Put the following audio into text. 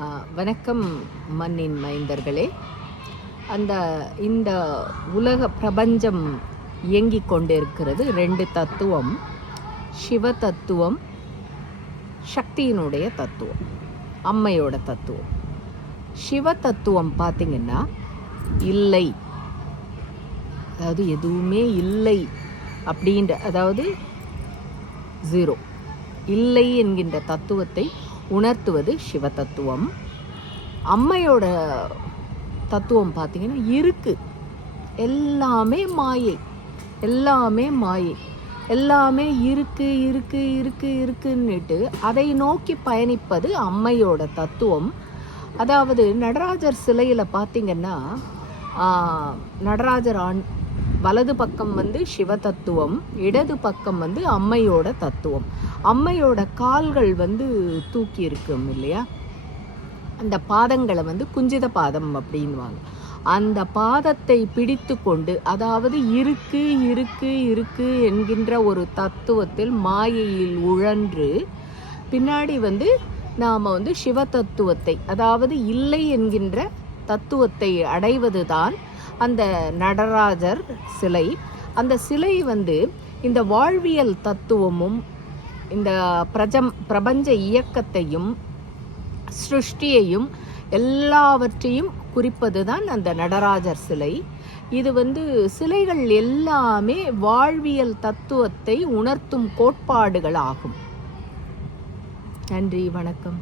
வணக்கம் மண்ணின் மைந்தர்களே. இந்த உலக பிரபஞ்சம் இயங்கிக் கொண்டிருக்கிறது. 2 தத்துவம், சிவ தத்துவம், சக்தியினுடைய தத்துவம், அம்மையோட தத்துவம். சிவ தத்துவம் பார்த்திங்கன்னா இல்லை, அதாவது எதுவுமே இல்லை அப்படின்ற, அதாவது ஜீரோ, இல்லை என்கின்ற தத்துவத்தை உணர்த்துவது சிவ தத்துவம். அம்மையோட தத்துவம் பார்த்திங்கன்னா இருக்குது, எல்லாமே மாயை, எல்லாமே மாயை, எல்லாமே இருக்குன்னுட்டு அதை நோக்கி பயணிப்பது அம்மையோட தத்துவம். அதாவது நடராஜர் சிலையில் பார்த்திங்கன்னா நடராஜர் வலது பக்கம் சிவ தத்துவம், இடது பக்கம் அம்மையோட தத்துவம். அம்மையோட கால்கள் தூக்கி இருக்கும் இல்லையா, அந்த பாதங்களை குஞ்சித பாதம் அப்படின்வாங்க. அந்த பாதத்தை பிடித்து கொண்டு, அதாவது இருக்கு என்கின்ற ஒரு தத்துவத்தில் மாயையில் உழன்று பின்னாடி நாம் சிவ தத்துவத்தை, அதாவது இல்லை என்கின்ற தத்துவத்தை அடைவது தான் அந்த நடராஜர் சிலை. அந்த சிலை இந்த வாழ்வியல் தத்துவமும் இந்த பிரபஞ்ச இயக்கத்தையும் சிருஷ்டியையும் எல்லாவற்றையும் குறிப்பது தான் அந்த நடராஜர் சிலை. இது சிலைகள் எல்லாமே வாழ்வியல் தத்துவத்தை உணர்த்தும் கோட்பாடுகள் ஆகும். நன்றி, வணக்கம்.